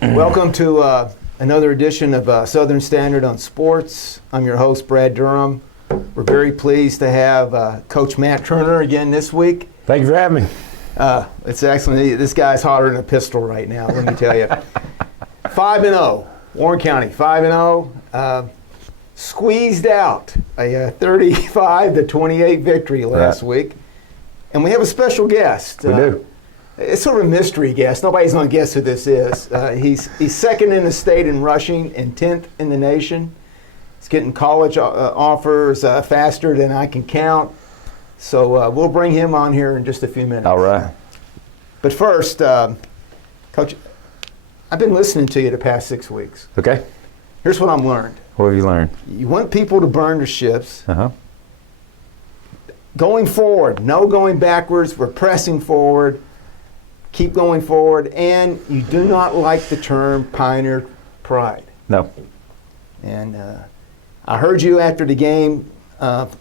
Welcome to another edition of Southern Standard on Sports. I'm your host, Brad Durham. We're very pleased to have Coach Matt Turner again this week. Thank you for having me. It's excellent. This guy's hotter than a pistol right now, let me tell you. 5-0, Warren County, 5-0. Squeezed out a 35-28 victory last week. And we have a special guest. We do. It's sort of a mystery guest. Nobody's going to guess who this is. He's second in the state in rushing and 10th in the nation. He's getting college offers faster than I can count. So we'll bring him on here in just a few minutes. All right. But first, Coach, I've been listening to you the past 6 weeks. Okay. Here's what I've learned. What have you learned? You want people to burn their ships. Uh-huh. Going forward, no going backwards. We're pressing forward. Keep going forward, and you do not like the term Pioneer Pride. No. And I heard you after the game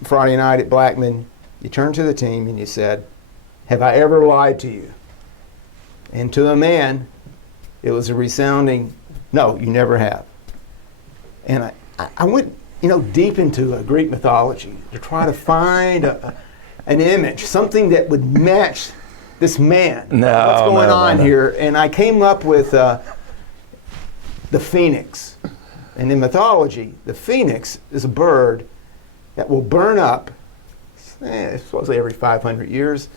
Friday night at Blackman. You turned to the team and you said, "Have I ever lied to you?" And to a man, it was a resounding, "No, you never have." And I went, deep into Greek mythology to try to find an image, something that would match this man, what's going on here. And I came up with the phoenix. And in mythology, the phoenix is a bird that will burn up, supposedly every 500 years,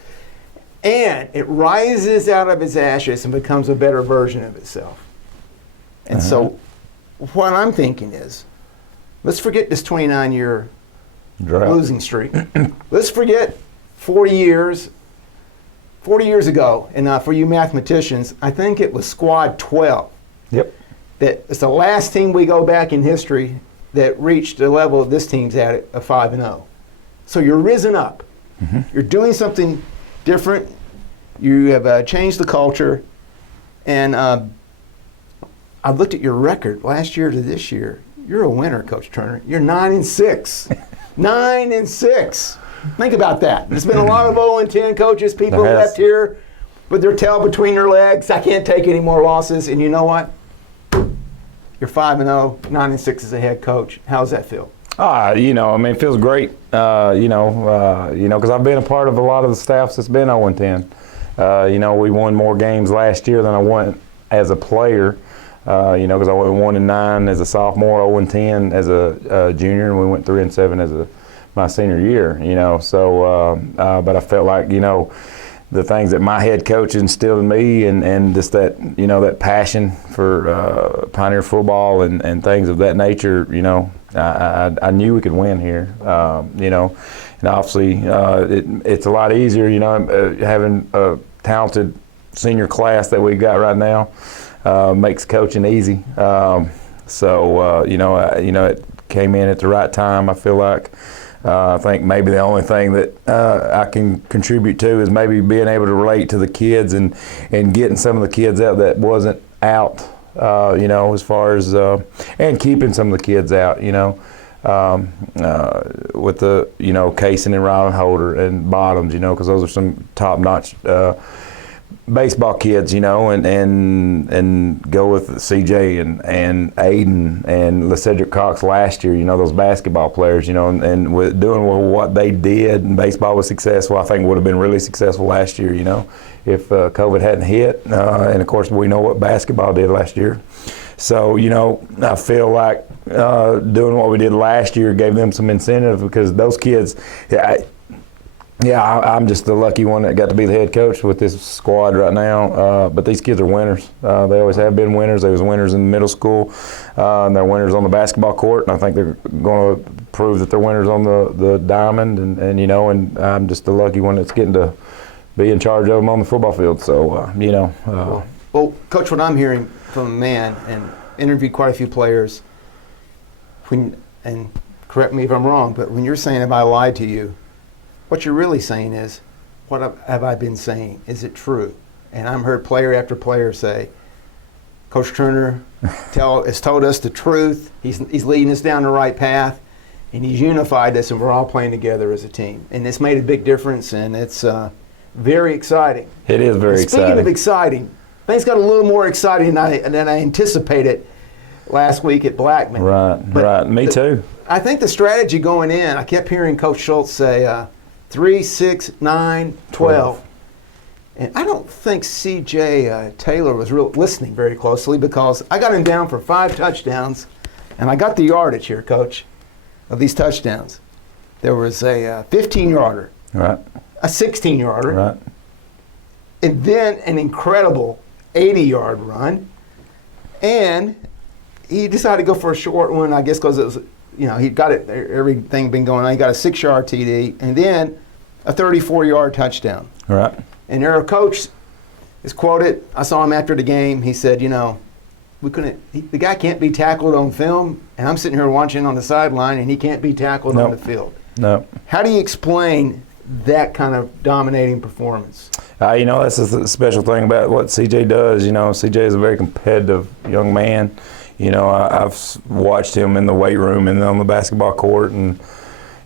and it rises out of its ashes and becomes a better version of itself. And so what I'm thinking is, let's forget this 29-year losing streak. Let's forget 40 years ago, and for you mathematicians, I think it was squad 12. Yep. That it's the last team we go back in history that reached the level of this team's at of 5-0. So you're risen up. Mm-hmm. You're doing something different. You have changed the culture. And I looked at your record last year to this year. You're a winner, Coach Turner. You're 9-6. 9-6. Think about that. There's been a lot of 0-10 coaches. People left here with their tail between their legs. I can't take any more losses. And you know what? You're 5-0, 9-6 as a head coach. How does that feel? It feels great. Because I've been a part of a lot of the staffs that's been 0-10. We won more games last year than I won as a player. Because I went 1-9 as a sophomore, 0-10 as a junior, and we went 3-7 as my senior year. But I felt like the things that my head coach instilled in me, and just that that passion for Pioneer football and things of that nature. I knew we could win here. And obviously it's a lot easier. Having a talented senior class that we got right now. Makes coaching easy. It came in at the right time. I feel like I think maybe the only thing that I can contribute to is maybe being able to relate to the kids and getting some of the kids out that wasn't out, as far as and keeping some of the kids out, with the Kaysen and Rylan Holder and Bottoms, because those are some top-notch baseball kids, and go with CJ and Aiden and LeCedric Cox last year, those basketball players, and with doing what they did and baseball was successful, I think would have been really successful last year, if COVID hadn't hit. And of course, we know what basketball did last year. So, I feel like doing what we did last year gave them some incentive because those kids, I'm just the lucky one that got to be the head coach with this squad right now. But these kids are winners. They always have been winners. They was winners in middle school. And they're winners on the basketball court. And I think they're going to prove that they're winners on the diamond. And I'm just the lucky one that's getting to be in charge of them on the football field. So, Well, Coach, what I'm hearing from a man, and interviewed quite a few players, and correct me if I'm wrong, but when you're saying, have I lied to you, what you're really saying is, what have I been saying? Is it true? And I've heard player after player say, Coach Turner has told us the truth. He's leading us down the right path, and he's unified us, and we're all playing together as a team. And it's made a big difference, and it's very exciting. It is very exciting. Speaking of exciting, things got a little more exciting than I anticipated last week at Blackman. Right. Me too. I think the strategy going in, I kept hearing Coach Schultz say 3, 6, 9, 12. And I don't think C.J. Taylor was listening very closely, because I got him down for 5 touchdowns, and I got the yardage here, Coach, of these touchdowns. There was a 15-yarder, Right. a 16-yarder, Right. and then an incredible 80-yard run. And he decided to go for a short one, I guess, because it was, he got it, everything been going on. He got a 6-yard TD, and then a 34-yard touchdown. Right. And their coach is quoted. I saw him after the game. He said, the guy can't be tackled on film, and I'm sitting here watching on the sideline, and he can't be tackled on the field. No. How do you explain that kind of dominating performance? That's the special thing about what CJ does. CJ is a very competitive young man. I've watched him in the weight room and on the basketball court, and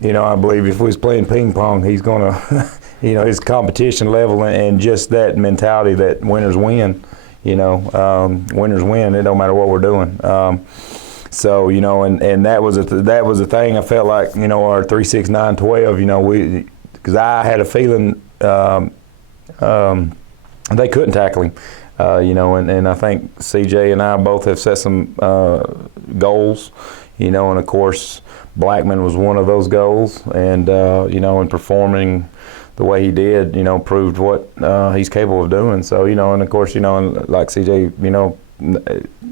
I believe if we was playing ping pong, he's going to, his competition level and just that mentality that winners win. Winners win. It don't matter what we're doing. So and that was a thing. I felt like our 3, 6, 9, 12. Because I had a feeling they couldn't tackle him. And I think CJ and I both have set some goals. And of course Blackman was one of those goals. And in performing the way he did, proved what he's capable of doing. So, and of course, like CJ,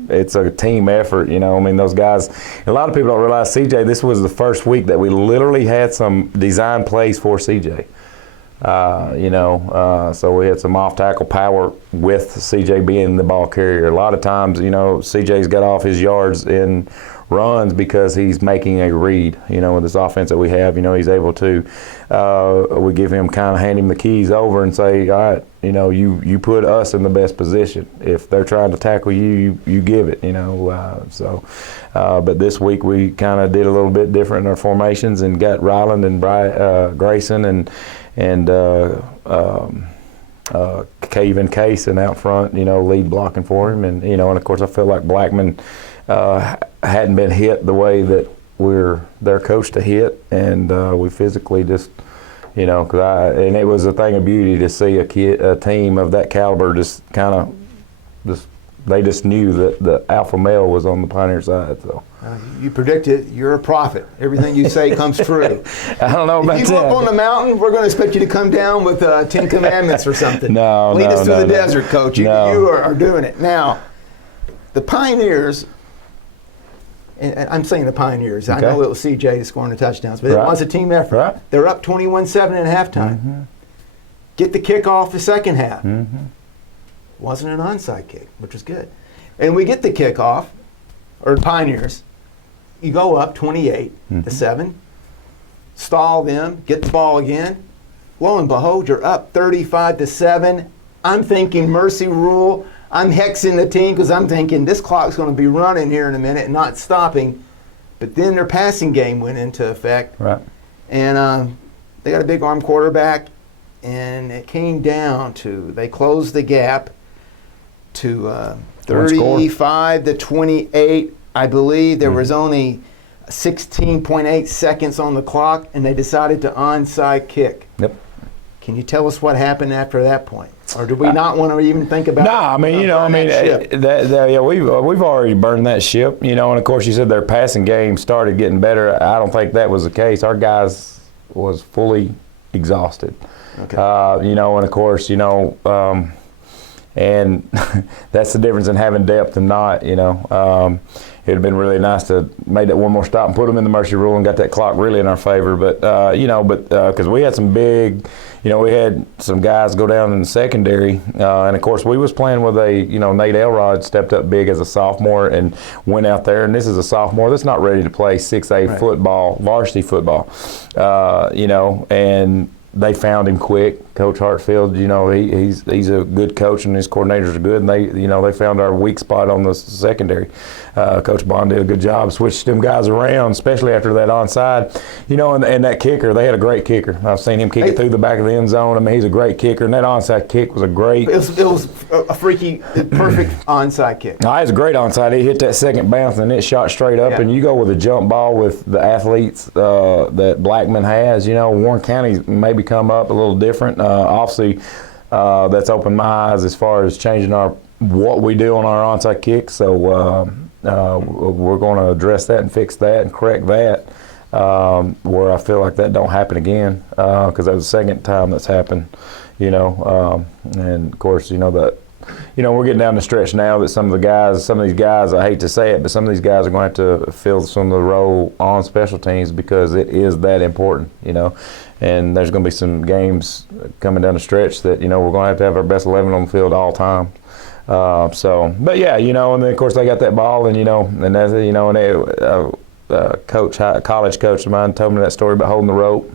it's a team effort, those guys, a lot of people don't realize, CJ, this was the first week that we literally had some design plays for CJ. So we had some off-tackle power with CJ being the ball carrier. A lot of times, CJ's got off his yards in runs because he's making a read, with this offense that we have. He's able to, we give him, kind of hand him the keys over and say, all right, you put us in the best position. If they're trying to tackle you, you give it, but this week we kind of did a little bit different in our formations and got Ryland and Grayson and Kevin Kaysen out front, lead blocking for him. And, and of course I feel like Blackman hadn't been hit the way that they're coached to hit, and we physically just, and it was a thing of beauty to see a team of that caliber they just knew that the alpha male was on the Pioneer side. So you predicted. You're a prophet. Everything you say comes true. I don't know about that. If you go up on the mountain, we're going to expect you to come down with 10 commandments or something. Lead us through the desert, Coach. You are doing it. Now, the Pioneers, and I'm saying the Pioneers. Okay. I know it was CJ scoring the touchdowns, but it was a team effort. Right. They're up 21-7 at halftime. Mm-hmm. Get the kickoff the second half. Mm-hmm. Wasn't an onside kick, which was good. And we get the kickoff, or Pioneers. You go up 28-7, stall them, get the ball again. Lo and behold, you're up 35-7. I'm thinking mercy rule. I'm hexing the team because I'm thinking this clock's going to be running here in a minute and not stopping. But then their passing game went into effect. Right. And they got a big arm quarterback, and it came down to, they closed the gap to 35-28. I believe there was only 16.8 seconds on the clock, and they decided to onside kick. Yep. Can you tell us what happened after that point? Or do we not want to even think about we've already burned that ship, and of course you said their passing game started getting better. I don't think that was the case. Our guys was fully exhausted. Okay. And of course, and that's the difference in having depth and not, it would have been really nice to make that one more stop and put them in the mercy rule and got that clock really in our favor. But, because we had some big, we had some guys go down in the secondary. And, of course, we was playing with Nate Elrod stepped up big as a sophomore and went out there. And this is a sophomore that's not ready to play 6A right. football, varsity football, and they found him quick. Coach Hartfield, he's a good coach, and his coordinators are good, and they found our weak spot on the secondary. Coach Bond did a good job, switched them guys around, especially after that onside. And that kicker, they had a great kicker. I've seen him kick it through the back of the end zone. I mean, he's a great kicker, and that onside kick was a great. It was a freaky, perfect onside kick. No, it was a great onside. He hit that second bounce, and it shot straight up. Yeah. And you go with a jump ball with the athletes that Blackman has. Warren County maybe come up a little different. Obviously, that's opened my eyes as far as changing what we do on our onside kick. So we're going to address that and fix that and correct that, where I feel like that don't happen again, because that's the second time that's happened. And of course, we're getting down the stretch now that some of these guys, I hate to say it, but some of these guys are going to have to fill some of the role on special teams because it is that important, And there's going to be some games coming down the stretch that, we're going to have our best 11 on the field all time. But yeah, and then of course they got that ball, and and that's college coach of mine told me that story about holding the rope.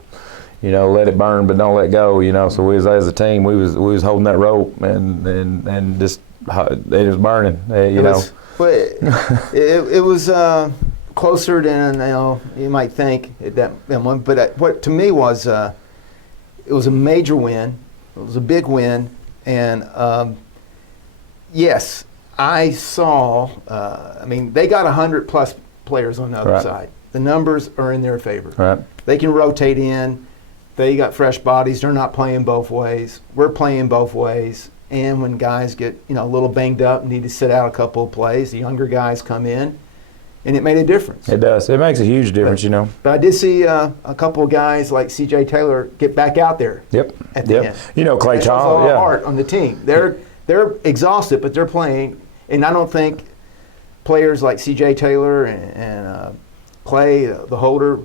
Let it burn, but don't let go. So we as a team, we was holding that rope, and just it was burning. It was closer than you might think at that one. But what to me was it was a major win. It was a big win, and yes, I saw. They got 100+ players on the other Right. side. The numbers are in their favor. Right. They can rotate in. They got fresh bodies. They're not playing both ways. We're playing both ways. And when guys get a little banged up and need to sit out a couple of plays, the younger guys come in, and it made a difference. It does. It makes a huge difference, But I did see a couple of guys like C.J. Taylor get back out there. Yep. At the end. Clay That shows Tom. all Yeah. heart on the team. They're exhausted, but they're playing. And I don't think players like C.J. Taylor and Clay, the Holder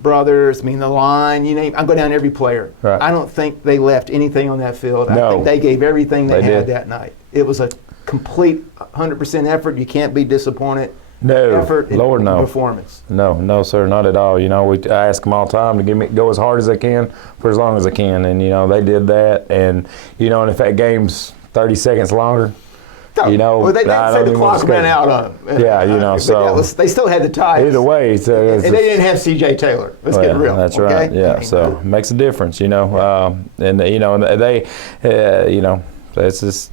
brothers, the line, I'm going down every player. Right. I don't think they left anything on that field. No. I think they gave everything they had did. that night. It was a complete 100% effort. You can't be disappointed. No, Effort and Lord, no. performance. No, sir, not at all. I ask them all the time to go as hard as they can for as long as they can, and they did that. And and if that game's 30 seconds longer, Well, they said the clock ran out on them. Yeah, so they still had the ties. either way, and And they didn't have C.J. Taylor. Let's get real. That's okay? right. Yeah, so it makes a difference, and they, it's just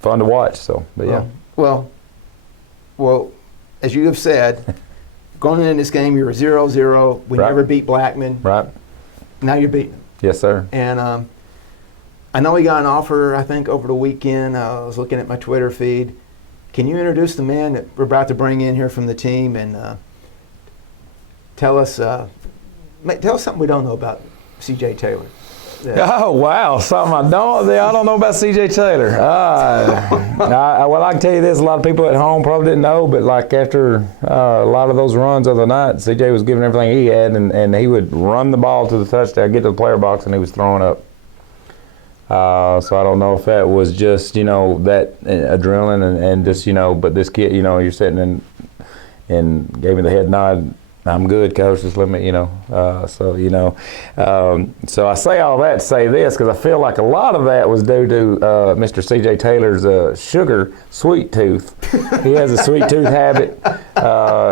fun to watch. So, but yeah. Well, as you have said, going into this game, you're 0-0. We Right. never beat Blackman. Right. Now you're beating them. Yes, sir. And I know he got an offer, I think, over the weekend. I was looking at my Twitter feed. Can you introduce the man that we're about to bring in here from the team and tell us something we don't know about C.J. Taylor? Oh wow, something I don't know about C.J. Taylor. Well, I can tell you this: a lot of people at home probably didn't know, but like after a lot of those runs of the night, C.J. was giving everything he had, and he would run the ball to the touchdown, get to the player box, and he was throwing up. So I don't know if that was just that adrenaline and just but this kid you're sitting and gave me the head nod. I'm good, coach. Just let me, so I say all that to say this because I feel like a lot of that was due to Mr. C.J. Taylor's sugar sweet tooth. He has a sweet tooth habit.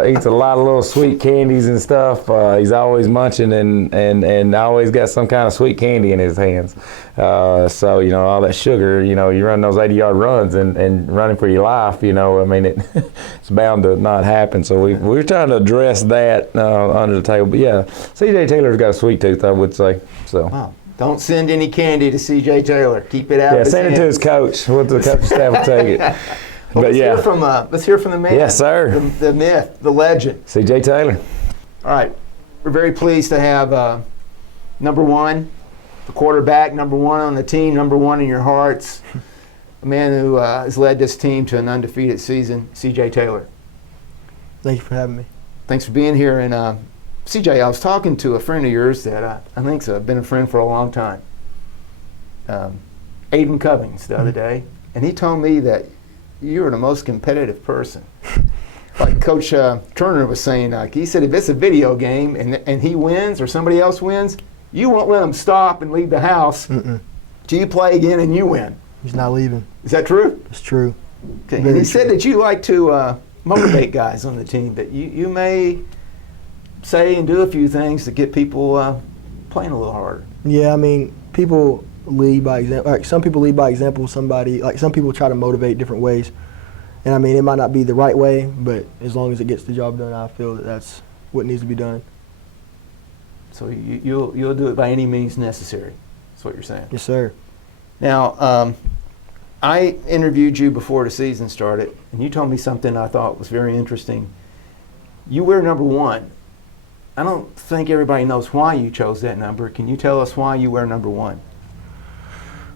Eats a lot of little sweet candies and stuff. He's always munching and always got some kind of sweet candy in his hands. So all that sugar, you run those 80-yard runs and running for your life. It's bound to not happen. So we're trying to address that. Under the table, but yeah, C.J. Taylor's got a sweet tooth, I would say. So, wow. Don't send any candy to C.J. Taylor. Keep it out. Yeah, send it to his coach. What the coaching staff will take it. Well, But let's hear from the man. Yes, sir. The myth, the legend. C.J. Taylor. All right, we're very pleased to have number one, the quarterback, number one on the team, number one in your hearts, a man who has led this team to an undefeated season, C.J. Taylor. Thank you for having me. Thanks for being here. And CJ, I was talking to a friend of yours that I think's been a friend for a long time, Aiden Covings, the other day, and he told me that you are the most competitive person. Like Coach Turner was saying, he said if it's a video game and he wins or somebody else wins, you won't let him stop and leave the house till you play again and you win. He's not leaving. Is that true? It's true. Okay. And Very he said true. that you like to motivate guys on the team, that you may say and do a few things to get people playing a little harder. Yeah, I mean, people lead by example. Like, some people lead by example. Some people try to motivate different ways. And I mean, it might not be the right way, but as long as it gets the job done, I feel that that's what needs to be done. So you'll do it by any means necessary. That's what you're saying. Yes, sir. Now, I interviewed you before the season started, and you told me something I thought was very interesting. You wear number 1. I don't think everybody knows why you chose that number. Can you tell us why you wear number 1?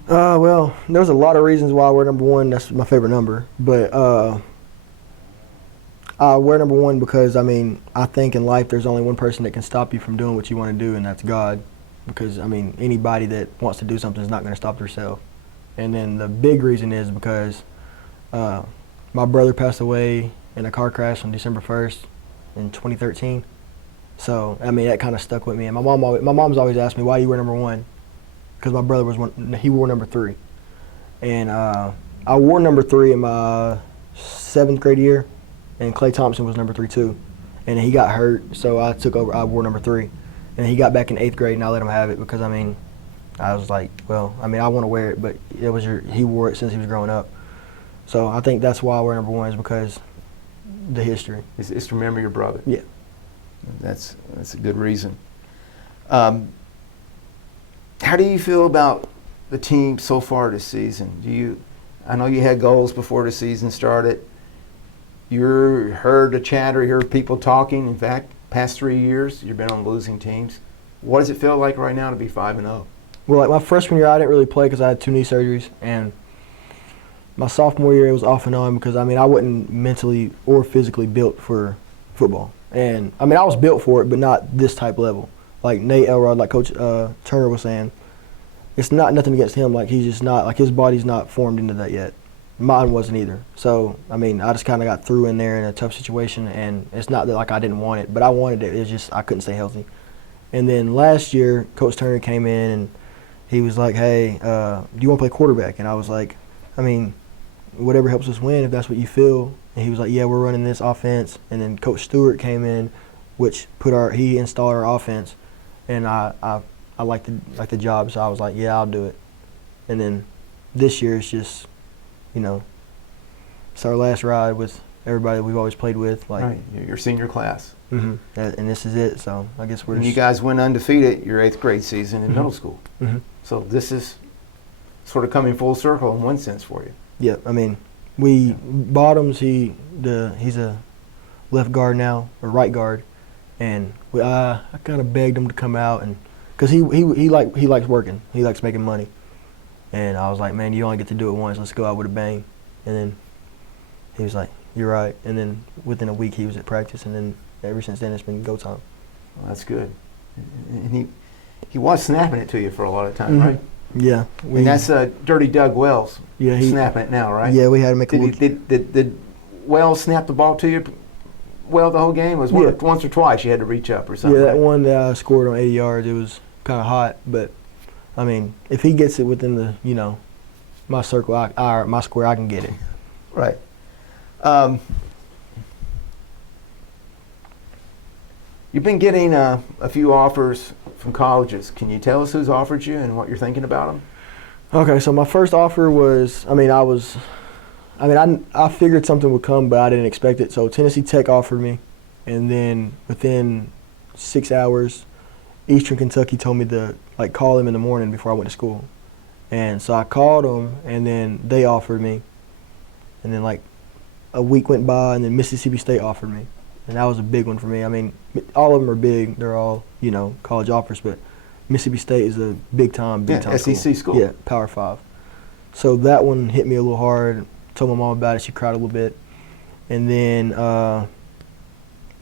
Well, there's a lot of reasons why I wear number 1. That's my favorite number. But I wear number 1 because, I mean, I think in life there's only one person that can stop you from doing what you want to do, and that's God. Because, I mean, anybody that wants to do something is not going to stop themselves. And then the big reason is because my brother passed away in a car crash on December 1st in 2013. So, I mean, that kind of stuck with me. And my mom's always asked me, why you wear number 1? Because my brother he wore number 3. And I wore number 3 in my 7th grade year, and Klay Thompson was number 3 too. And he got hurt, so I took over. I wore number 3. And he got back in 8th grade, and I let him have it because, I mean, I was like, well, I mean, I want to wear it, but he wore it since he was growing up. So I think that's why I wear number 1 is because the history. It's to remember your brother. Yeah. That's a good reason. How do you feel about the team so far this season? I know you had goals before the season started. You heard the chatter, you heard people talking. In fact, past 3 years, you've been on losing teams. What does it feel like right now to be 5-0? Well, like my freshman year, I didn't really play because I had 2 knee surgeries, and my sophomore year, it was off and on because, I mean, I wasn't mentally or physically built for football. And, I mean, I was built for it, but not this type level. Like Nate Elrod, like Coach Turner was saying, it's not nothing against him. Like, he's just not, like, his body's not formed into that yet. Mine wasn't either. So, I mean, I just kind of got through in there in a tough situation, and it's not that, like, I didn't want it, but I wanted it. It's just I couldn't stay healthy. And then last year, Coach Turner came in, and he was like, hey, do you want to play quarterback? And I was like, I mean, whatever helps us win, if that's what you feel. And he was like, yeah, we're running this offense. And then Coach Stewart came in, which he installed our offense. And I liked the job, so I was like, yeah, I'll do it. And then this year it's just, you know, it's our last ride with everybody we've always played with. Like, Right, your senior class. mm-hmm, and this is it. So I guess we're When just. you guys went undefeated your 8th grade season in middle school. Mhm. So this is sort of coming full circle in one sense for you. Yeah, I mean, Bottoms. He's a left guard now, or right guard, and I kind of begged him to come out, and because he likes working, he likes making money, and I was like, man, you only get to do it once. Let's go out with a bang. And then he was like, you're right. And then within a week he was at practice, and then ever since then it's been go time. Well, that's good. And he was snapping it to you for a lot of time, Mhm. right? Yeah, And that's Dirty Doug Wells yeah snapping it now, right? Yeah, we had to make a Did Wells snap the ball to you well the whole game? It was Yeah. once or twice you had to reach up or something. Yeah, that right? one that I scored on 80 yards, it was kind of hot. But, I mean, if he gets it within the, my circle, my square, I can get it. Right. You've been getting a few offers from colleges. Can you tell us who's offered you and what you're thinking about them? Okay, so my first offer was, I figured something would come, but I didn't expect it. So Tennessee Tech offered me, and then within 6 hours, Eastern Kentucky told me to call them in the morning before I went to school. And so I called them, and then they offered me. And then a week went by, and then Mississippi State offered me. And that was a big one for me. I mean, all of them are big. They're all, college offers, but Mississippi State is a big time SEC school. Yeah, Power 5. So that one hit me a little hard. Told my mom about it. She cried a little bit. And then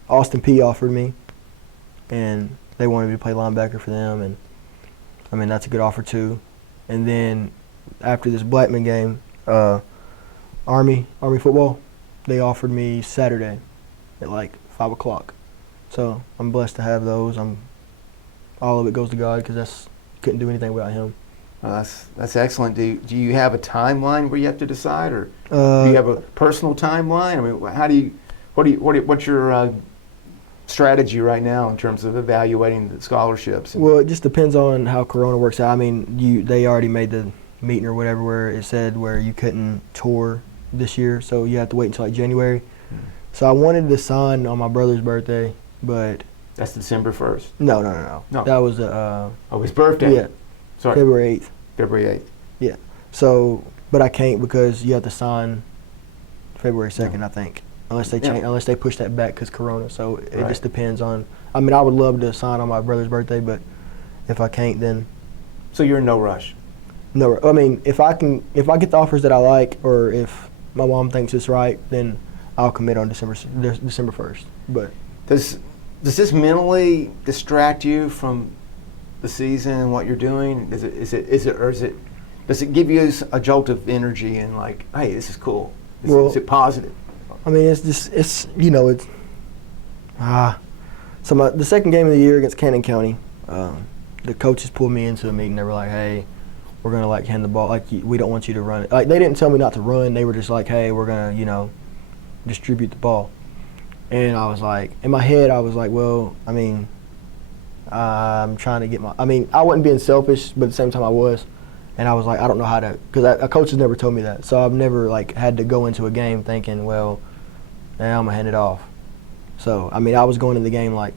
Austin Peay offered me, and they wanted me to play linebacker for them. And, I mean, that's a good offer too. And then after this Blackman game, Army football, they offered me Saturday at 5 o'clock. So I'm blessed to have those. All of it goes to God because couldn't do anything without him. That's excellent. Do you have a timeline where you have to decide, or do Uh, you have a personal timeline? I mean, what's your strategy right now in terms of evaluating the scholarships? Well, it just depends on how Corona works out. I mean, they already made the meeting or whatever where it said where you couldn't tour this year, so you have to wait until like January. So I wanted to sign on my brother's birthday, but That's December 1st. no. No. That was Oh, his birthday. yeah, Sorry, February 8th. February 8th. So, but I can't because you have to sign February 2nd, I think, unless they change, unless they push that back because Corona. So it Right. just depends on. I mean, I would love to sign on my brother's birthday, but if I can't, then So you're in no rush. no. I mean, if I get the offers that I like, or if my mom thinks it's right, then I'll commit on December 1st. But Does this mentally distract you from the season and what you're doing? Does it give you a jolt of energy and like, hey, this is cool? Is it positive? I mean, So the second game of the year against Cannon County, the coaches pulled me into a meeting. They were like, "Hey, we're gonna like hand the ball. Like we don't want you to run it." Like they didn't tell me not to run. They were just like, "Hey, we're gonna distribute the ball." And I was like, in my head, I was like, well, I mean, I'm trying to get I mean, I wasn't being selfish, but at the same time I was. And I was like, I don't know how to, because a coach has never told me that. So I've never like had to go into a game thinking, well, now I'm gonna hand it off. So I mean, I was going in the game like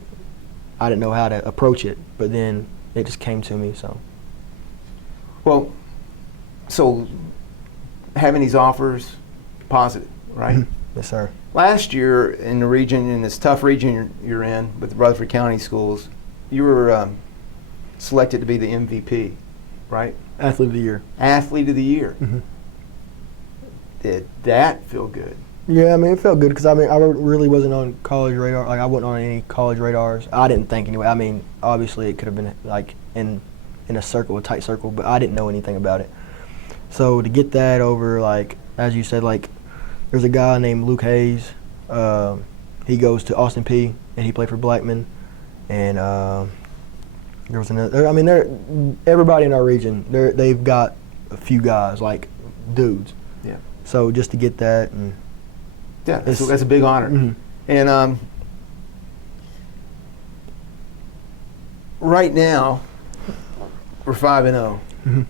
I didn't know how to approach it, but then it just came to me. So Well, so having these offers, positive, right? yes, sir. Last year in the region, in this tough region you're in with the Rutherford County schools, you were selected to be the MVP, right? Athlete of the year. Athlete of the year. Mhm. Did that feel good? Yeah, I mean, it felt good because I mean, I really wasn't on college radar. Like I wasn't on any college radars. I didn't think anyway. I mean, obviously it could have been like in a circle, a tight circle, but I didn't know anything about it. So to get that over, like as you said, like there's a guy named Luke Hayes. He goes to Austin P and he played for Blackman. And there was another. I mean, everybody in our region, they've got a few guys like dudes. Yeah. So just to get that and. Yeah, that's a big honor. Mhm. And right now, we're 5-0. Mhm.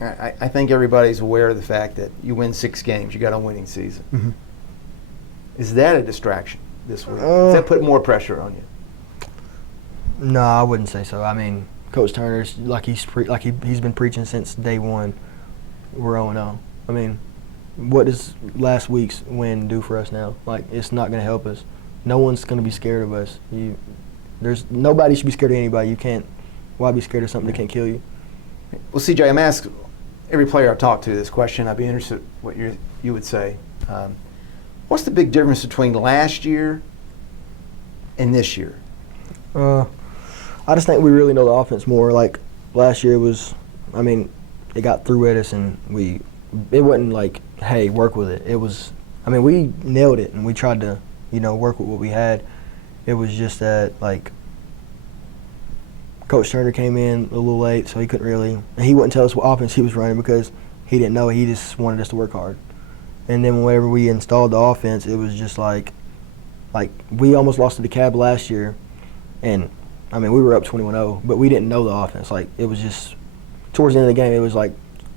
I think everybody's aware of the fact that you win 6 games, you got a winning season. Mhm. Is that a distraction this week? Does that put more pressure on you? No, I wouldn't say so. I mean, Coach Turner's like he's been preaching since day one. We're 0-0. I mean, what does last week's win do for us now? Like, it's not going to help us. No one's going to be scared of us. Nobody should be scared of anybody. You can't. Why be scared of something that can't kill you? Well, CJ, I'm asking every player I've talked to this question. I'd be interested what you would say. What's the big difference between last year and this year? I just think we really know the offense more. Like last year was, I mean, it got through at us and it wasn't like, hey, work with it. It was, I mean, we nailed it and we tried to, work with what we had. It was just that, like, Coach Turner came in a little late, so he couldn't really, he wouldn't tell us what offense he was running because he didn't know. He just wanted us to work hard. And then whenever we installed the offense, it was just like we almost lost to the Cab last year. And, I mean, we were up 21-0, but we didn't know the offense. Like, it was just, towards the end of the game, it was like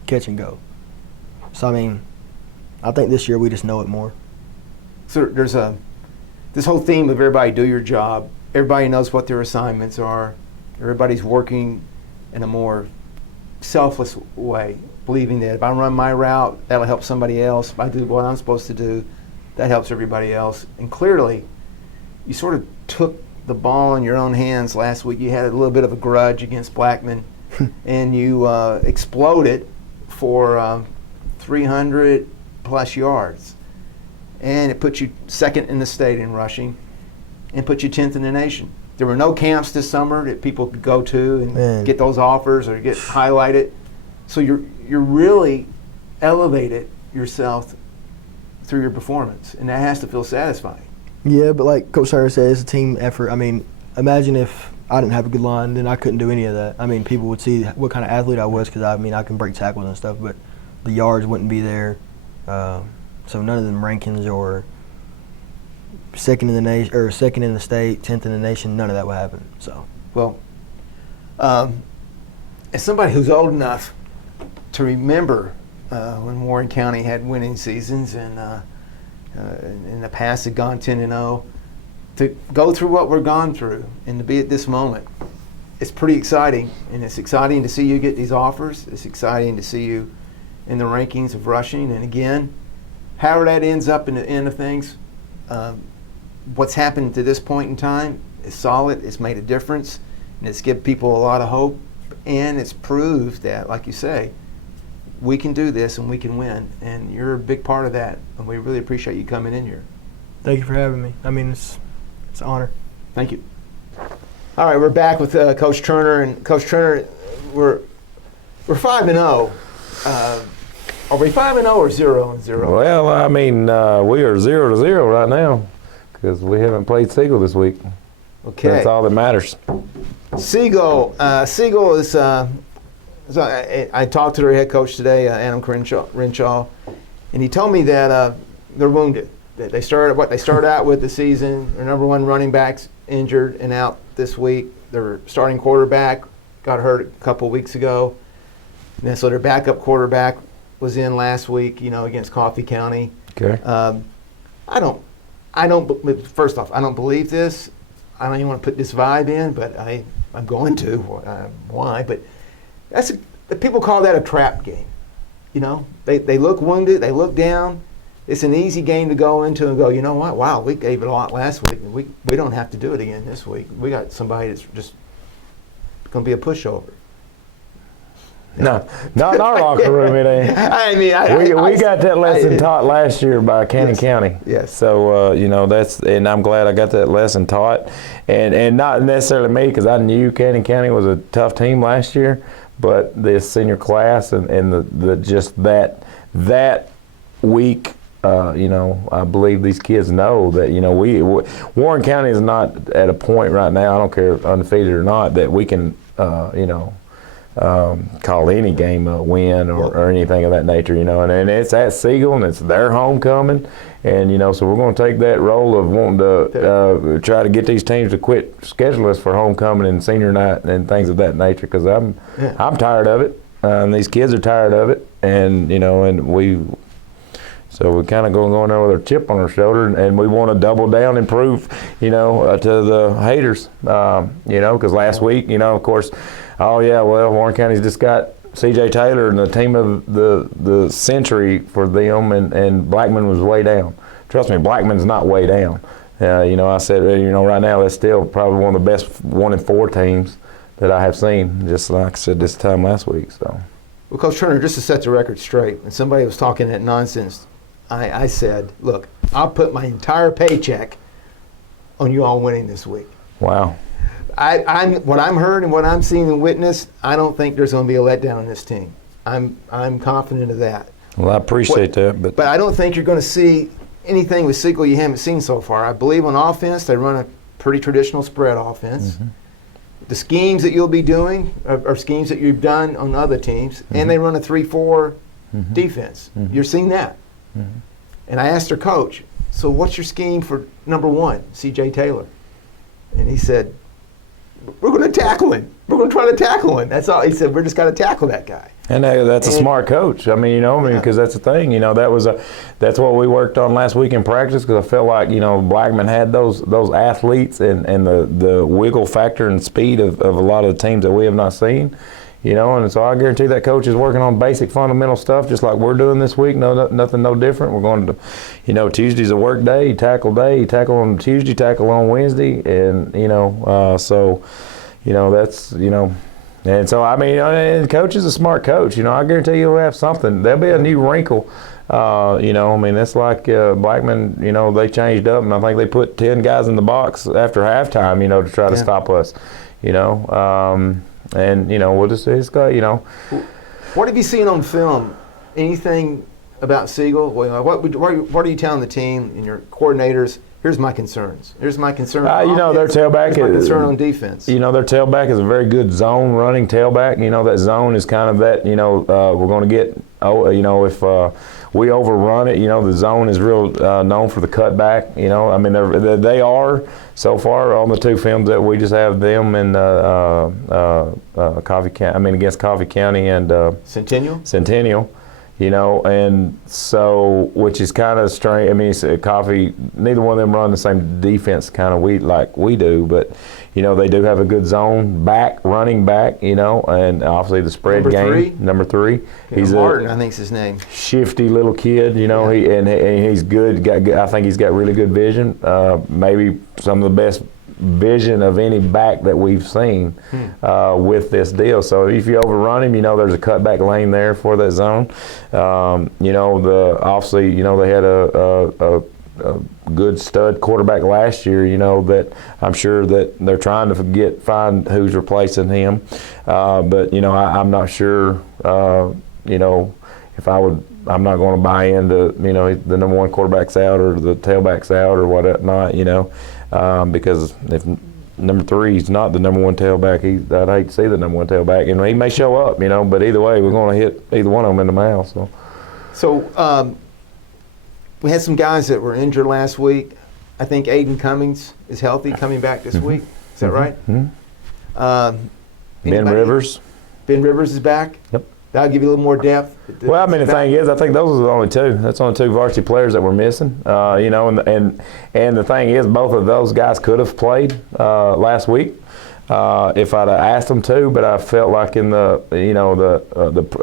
catch and go. So, I mean, I think this year we just know it more. So there's this whole theme of everybody do your job. Everybody knows what their assignments are. Everybody's working in a more selfless way, believing that if I run my route, that'll help somebody else. If I do what I'm supposed to do, that helps everybody else. And clearly, you sort of took the ball in your own hands last week. You had a little bit of a grudge against Blackman, and you exploded for 300-plus yards. And it put you second in the state in rushing and put you 10th in the nation. There were no camps this summer that people could go to and get those offers or get highlighted. So you're really elevated yourself through your performance, and that has to feel satisfying. Yeah, but like Coach Turner said, it's a team effort. I mean, imagine if I didn't have a good line, then I couldn't do any of that. I mean, people would see what kind of athlete I was because, I mean, I can break tackles and stuff, but the yards wouldn't be there. So none of them rankings or second in the nation or second in the state, 10th in the nation, none of that would happen. So, Well, as somebody who's old enough to remember when Warren County had winning seasons and in the past had gone 10-0, to go through what we're gone through and to be at this moment, it's pretty exciting. And it's exciting to see you get these offers. It's exciting to see you in the rankings of rushing. And again, however that ends up in the end of things, what's happened to this point in time is solid. It's made a difference, and it's given people a lot of hope. And it's proved that, like you say, we can do this and we can win. And you're a big part of that. And we really appreciate you coming in here. thank you for having me. I mean, it's an honor. Thank you. All right, we're back with Coach Turner. And Coach Turner, we're 5-0. Are we 5-0 or 0-0? Well, I mean, we are 0-0 right now because we haven't played Siegel this week. Okay. That's all that matters. Siegel is. I talked to their head coach today, Adam Renshaw, and he told me that they're wounded. That they started out with the season. Their number one running back's injured and out this week. Their starting quarterback got hurt a couple weeks ago, and then so their backup quarterback was in last week, against Coffee County. Okay. First off, I don't believe this. I don't even want to put this vibe in, but I'm going to. Why? But people call that a trap game. They look wounded. They look down. It's an easy game to go into and go, you know what? Wow, we gave it a lot last week. And we don't have to do it again this week. We got somebody that's just going to be a pushover. No, not in our locker room. It ain't. I mean, We got that lesson taught last year by Cannon County. Yes. So and I'm glad I got that lesson taught, and not necessarily me because I knew Cannon County was a tough team last year, but this senior class and the just that week. I believe these kids know that Warren County is not at a point right now. I don't care if undefeated or not that we can call any game a win or anything of that nature, and it's at Siegel and it's their homecoming, and so we're going to take that role of wanting to try to get these teams to quit scheduling us for homecoming and senior night and things of that nature because I'm tired of it, and these kids are tired of it, and so we're kind of going there with our chip on our shoulder, and we want to double down and prove, to the haters, because last week, of course, Warren County's just got C.J. Taylor and the team of the century for them, and Blackman was way down. Trust me, Blackman's not way down. I said, right now that's still probably one of the best 1-4 teams that I have seen, just like I said this time last week. So, well, Coach Turner, just to set the record straight, and somebody was talking that nonsense, I said, look, I'll put my entire paycheck on you all winning this week. Wow. What I'm heard and what I'm seeing and witnessed, I don't think there's going to be a letdown in this team. I'm confident of that. Well, I appreciate that, but I don't think you're going to see anything with Siegel you haven't seen so far. I believe on offense they run a pretty traditional spread offense. Mm-hmm. The schemes that you'll be doing are schemes that you've done on other teams, and they run a 3-4 defense. You're seeing that. Mm-hmm. And I asked their coach, so what's your scheme for number one, C.J. Taylor? And he said, we're going to tackle him. We're going to try to tackle him. That's all. He said, we're just got to tackle that guy. And that's a smart coach. I mean, because that's the thing. That's what we worked on last week in practice because I felt like, Blackman had those athletes and the wiggle factor and speed of a lot of the teams that we have not seen. And so I guarantee that coach is working on basic fundamental stuff just like we're doing this week. Nothing Different. We're going to, Tuesday's a work day, you tackle on Tuesday, tackle on Wednesday, and that's and so I mean, and coach is a smart coach. I guarantee you'll have something. There'll be a new wrinkle. It's like Blackman. They changed up, and I think they put 10 guys in the box after halftime. To try to stop us. And we'll just What have you seen on film? Anything about Siegel? What are you telling the team and your coordinators Here's my concerns. Here's my concern. You know, their offense. tailback Here's my is concern on defense. You know, their tailback is a very good zone running tailback. You know, that zone is kind of that, you know, we're going to get, you know, if we overrun it, you know, the zone is real known for the cutback. You know, I mean, they are so far on the two films that we just have them in Coffee County, I mean, against Coffee County and Centennial. You know, and so, which is kind of strange. I mean, Coffee, neither one of them run the same defense kind of like we do, but, you know, they do have a good zone running back, you know, and obviously the spread game. Number three. He's Martin, I think's his name. Shifty little kid, you know, and he's good. I think he's got really good vision. Maybe some of the best vision of any back that we've seen with this deal. So if you overrun him, you know, there's a cutback lane there for that zone. You know, obviously, you know, they had a good stud quarterback last year, you know, that I'm sure that they're trying to find who's replacing him. But, you know, I'm not sure, you know, if I'm not going to buy into, you know, the number one quarterback's out or the tailback's out or whatnot, you know, because if number three is not the number one tailback, I'd hate to see the number one tailback. And he may show up, you know, but either way, we're going to hit either one of them in the mouth. So we had some guys that were injured last week. I think Aiden Cummings is healthy, coming back this week. Is that right? Ben Rivers. Ben Rivers is back? Yep. That'll give you a little more depth. Well, I mean, the thing is, I think those are the only two. That's only two varsity players that we're missing. You know, and the thing is, both of those guys could have played last week if I'd have asked them to. But I felt like in the, you know,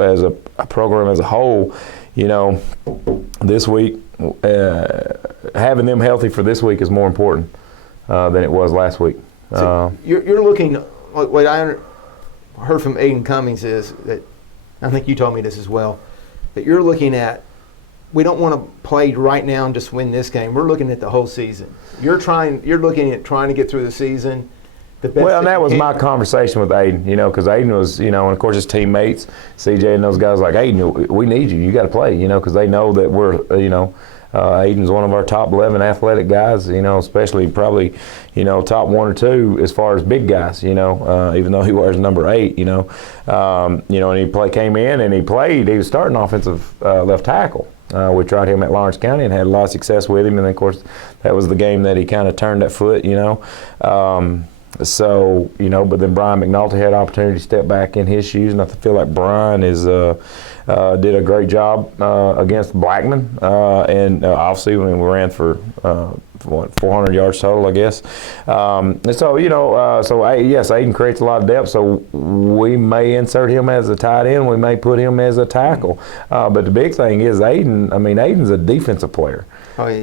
as a program as a whole, you know, this week having them healthy for this week is more important than it was last week. So you're looking. What I heard from Aiden Cummings is that. I think you told me this as well, that you're looking at, we don't want to play right now and just win this game. We're looking at the whole season. You're looking at trying to get through the season. Well, and that was my conversation with Aiden, you know, because Aiden was, you know, and of course his teammates, CJ and those guys, like, Aiden, we need you. You got to play, you know, because they know that we're, you know, Aiden's one of our top 11 athletic guys, you know, especially probably, you know, top one or two as far as big guys, you know, even though he wears number 8, you know, and he came in and he played. He was starting offensive left tackle. We tried him at Lawrence County and had a lot of success with him, and then, of course, that was the game that he kind of turned that foot, you know. So, you know, but then Brian McNulty had an opportunity to step back in his shoes, and I feel like Brian did a great job against Blackman, and obviously when we ran for 400 yards total, I guess. And so, you know, yes, Aiden creates a lot of depth, so we may insert him as a tight end, we may put him as a tackle. But the big thing is Aiden's a defensive player.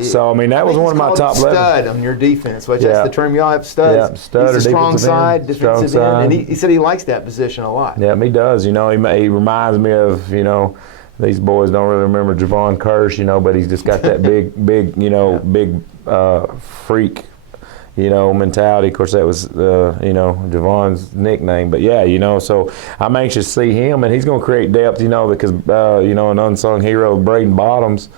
So, I mean, that was one of my top 11. Stud on your defense, which that's the term y'all have, studs. Yeah, stud. He's a strong side, defensive end, and he said he likes that position a lot. Yeah, he does. You know, he reminds me of, you know, these boys don't really remember Javon Kirsch, you know, but he's just got that big, you know, big freak, you know, mentality. Of course, that was, you know, Javon's nickname. But, yeah, you know, so I'm anxious to see him, and he's going to create depth, you know, because, you know, an unsung hero, Braden Bottoms.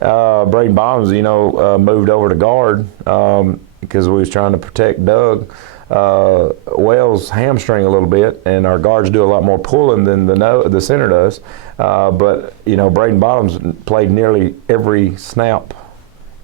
Braden Bottoms, you know, moved over to guard because we was trying to protect Doug Wells' hamstring a little bit, and our guards do a lot more pulling than the center does. But, you know, Braden Bottoms played nearly every snap.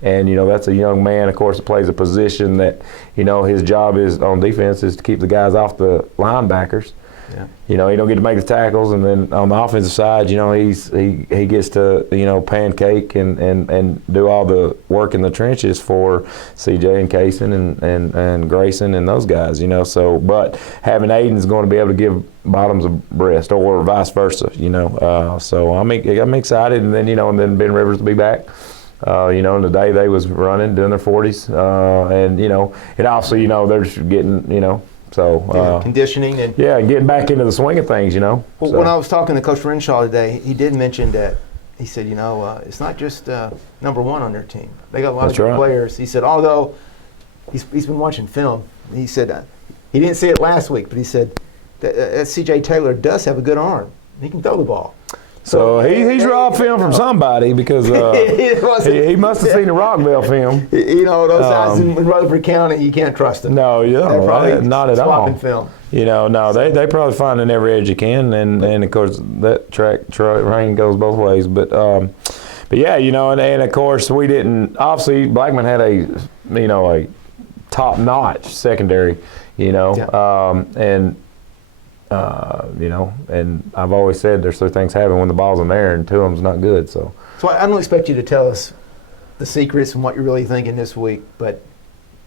And, you know, that's a young man, of course, that plays a position that, you know, his job is on defense is to keep the guys off the linebackers. Yeah. You know, he don't get to make the tackles, and then on the offensive side, you know, he gets to, you know, pancake and do all the work in the trenches for CJ and Kaysen and Grayson and those guys, you know. So, but having Aiden's going to be able to give Bottoms a rest, or vice versa, you know. So I'm excited, and then, you know, and then Ben Rivers will be back. You know, and the day they was running, doing their 40s, and, you know, it also, you know, they're just getting, you know, so. Conditioning and. Yeah, getting back into the swing of things, you know. Well, when I was talking to Coach Renshaw today, he did mention that, he said, you know, it's not just number one on their team. They got a lot of good players. He said, although he's been watching film, he said, he didn't say it last week, but he said that C.J. Taylor does have a good arm. He can throw the ball. So he's robbed film from somebody because he must have seen the Rockville film. You know, those guys in Rutherford County, you can't trust them. No, They're probably not at all. swapping film. You know, no, they probably finding every edge you can, and of course that train goes both ways. But yeah, you know, and of course we didn't. Obviously, Blackman had a top-notch secondary. You know, and. You know, and I've always said there's three things happen when the ball's in there, and two of them's not good. So I don't expect you to tell us the secrets and what you're really thinking this week, but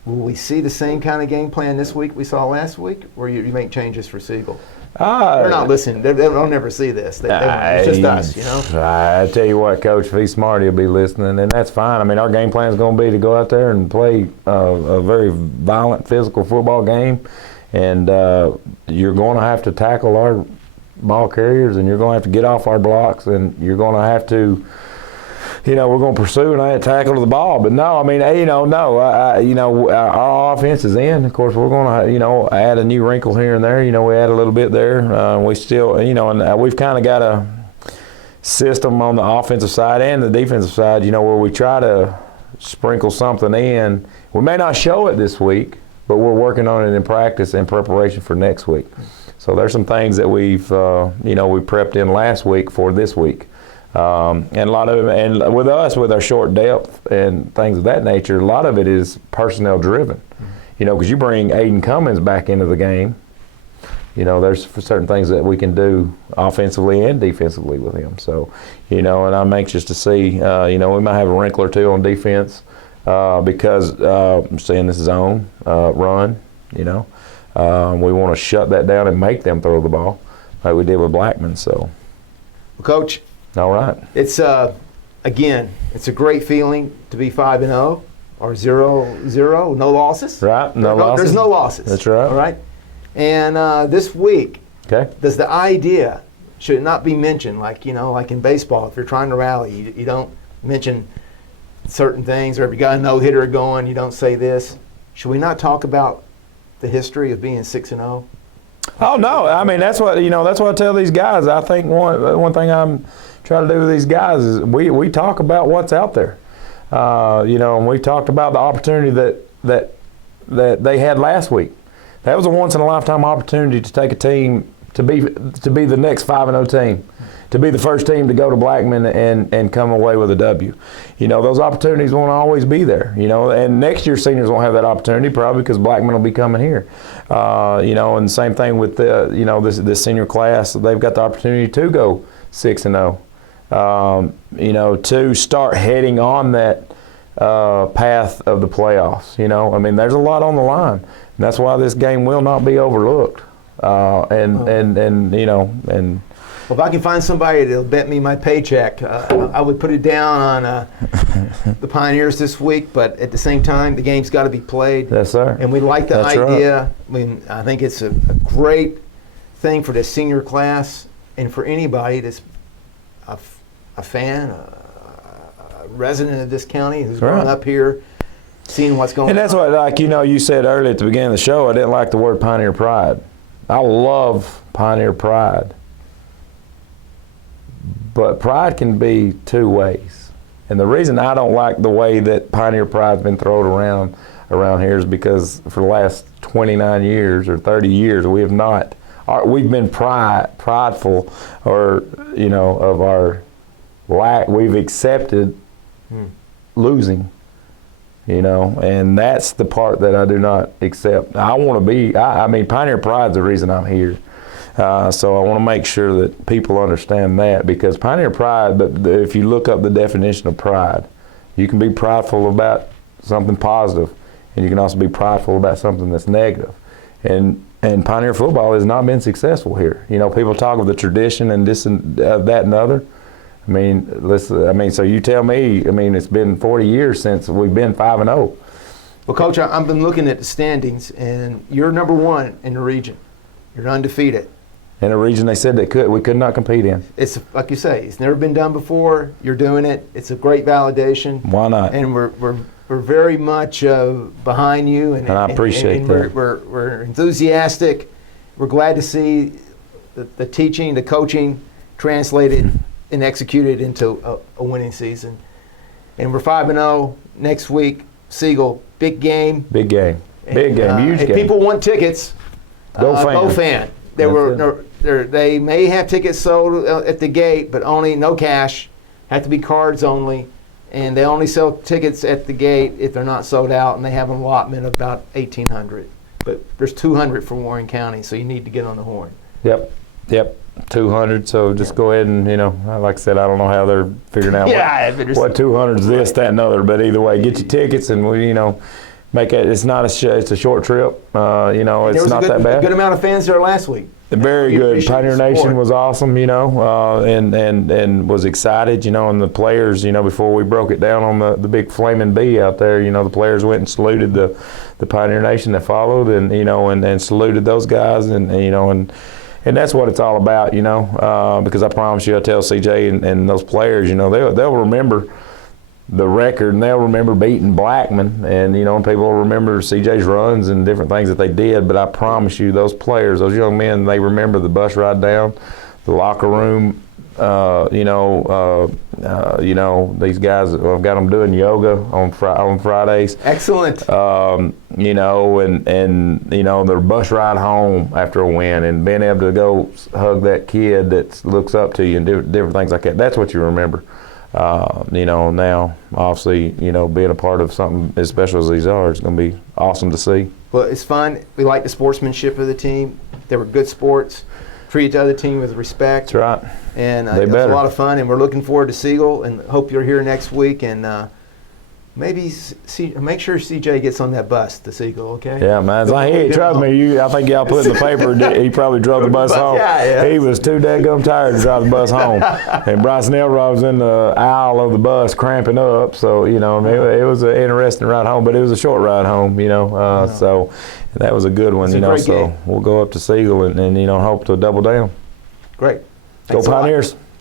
will we see the same kind of game plan this week we saw last week, or you make changes for Siegel? They're not listening. They'll never see this. It's just us, you know? I tell you what, Coach, if he's smart, he'll be listening, and that's fine. I mean, our game plan is going to be to go out there and play a very violent, physical football game. And you're going to have to tackle our ball carriers, and you're going to have to get off our blocks, and you're going to have to, you know, we're going to pursue and tackle to the ball. But no, I mean, you know, our offense is in. Of course, we're going to, you know, add a new wrinkle here and there. You know, we add a little bit there. We still, you know, and we've kind of got a system on the offensive side and the defensive side, you know, where we try to sprinkle something in. We may not show it this week, but we're working on it in practice in preparation for next week. So there's some things that we've, you know, we prepped in last week for this week. And a lot of it, and with us, with our short depth and things of that nature, a lot of it is personnel driven. You know, because you bring Aiden Cummins back into the game, you know, there's certain things that we can do offensively and defensively with him. So, you know, and I'm anxious to see, you know, we might have a wrinkle or two on defense. Because I'm seeing this zone run, you know, we want to shut that down and make them throw the ball like we did with Blackman. So, well, Coach, all right, it's again, it's a great feeling to be 5-0 or 0-0, no losses. Right, no losses. There's no losses. That's right. All right, and this week, okay, does the idea should it not be mentioned? Like, you know, like in baseball, if you're trying to rally, you don't mention certain things, or if you got a no-hitter going, you don't say this. Should we not talk about the history of being 6-0? Oh no, I mean that's what I tell these guys. I think one thing I'm trying to do with these guys is we talk about what's out there. You know, and we talked about the opportunity that they had last week. That was a once in a lifetime opportunity to take a team to be the next 5-0 team. To be the first team to go to Blackman and come away with a W. You know, those opportunities won't always be there, you know, and next year seniors won't have that opportunity probably because Blackman will be coming here. You know, and the same thing with you know, this senior class, they've got the opportunity to go 6-0. You know, to start heading on that path of the playoffs, you know. I mean, there's a lot on the line. And that's why this game will not be overlooked. And you know, and well, if I can find somebody that'll bet me my paycheck, I would put it down on the Pioneers this week. But at the same time, the game's got to be played. Yes, sir. And we like the That's idea. Right. I mean, I think it's a great thing for the senior class and for anybody that's a fan, a resident of this county who's growing up here, seeing what's going on. And that's what, like, you know, you said earlier at the beginning of the show, I didn't like the word Pioneer Pride. I love Pioneer Pride. But pride can be two ways. And the reason I don't like the way that Pioneer Pride's been thrown around here is because for the last 29 years or 30 years, we've been prideful, or, you know, of our lack. We've accepted losing, you know, and that's the part that I do not accept. I want to be, I mean, Pioneer Pride's the reason I'm here. So I want to make sure that people understand that, because Pioneer Pride, but if you look up the definition of pride, you can be prideful about something positive, and you can also be prideful about something that's negative. And Pioneer football has not been successful here. You know, people talk of the tradition and this and that and other. I mean, so you tell me, I mean, it's been 40 years since we've been 5-0. Well, Coach, I've been looking at the standings, and you're number one in the region. You're undefeated. In a region they said we could not compete in. It's like you say, it's never been done before. You're doing it. It's a great validation. Why not? And we're very much behind you, and I appreciate that. We're enthusiastic. We're glad to see the teaching, the coaching translated and execute it into a winning season. And we're 5-0 next week. Siegel, big game. Big game. Big game. Huge if game. people want tickets, Go fan. Go fan. They may have tickets sold at the gate, but only no cash. Have to be cards only. And they only sell tickets at the gate if they're not sold out, and they have an allotment of about 1,800. But there's 200 for Warren County, so you need to get on the horn. Yep. 200. So just go ahead and, like I said, I don't know how they're figuring out what 200 is this, that, and other. But either way, get your tickets and we, make it. It's not it's a short trip. It's not that bad. A good amount of fans there last week. Very good. Pioneer Nation was awesome, and was excited, and the players, before we broke it down on the big flaming bee out there, the players went and saluted the Pioneer Nation that followed, and and saluted those guys, and that's what it's all about, because I promise you, I tell CJ and those players, they'll remember the record, and they'll remember beating Blackman, and people will remember CJ's runs and different things that they did. But I promise you, those players, those young men, they remember the bus ride down, the locker room. These guys, I've got them doing yoga on Fridays. Excellent. Their bus ride home after a win, and being able to go hug that kid that looks up to you and different things like that. That's what you remember. Now, obviously, being a part of something as special as these are, it's going to be awesome to see. Well, it's fun. We like the sportsmanship of the team. They were good sports. Treat the other team with respect. That's right. And it was a lot of fun, and we're looking forward to Siegel, and hope you're here next week. And maybe make sure CJ gets on that bus to Siegel, okay? Yeah, man. Trust me, I think y'all put in the paper, he probably drove the bus home. Yeah. He was too daggum tired to drive the bus home. And Bryson Elrod was in the aisle of the bus cramping up. So, it was an interesting ride home, but it was a short ride home, So that was a good one, So we'll go up to Siegel and hope to double down. Great. Go Pioneers.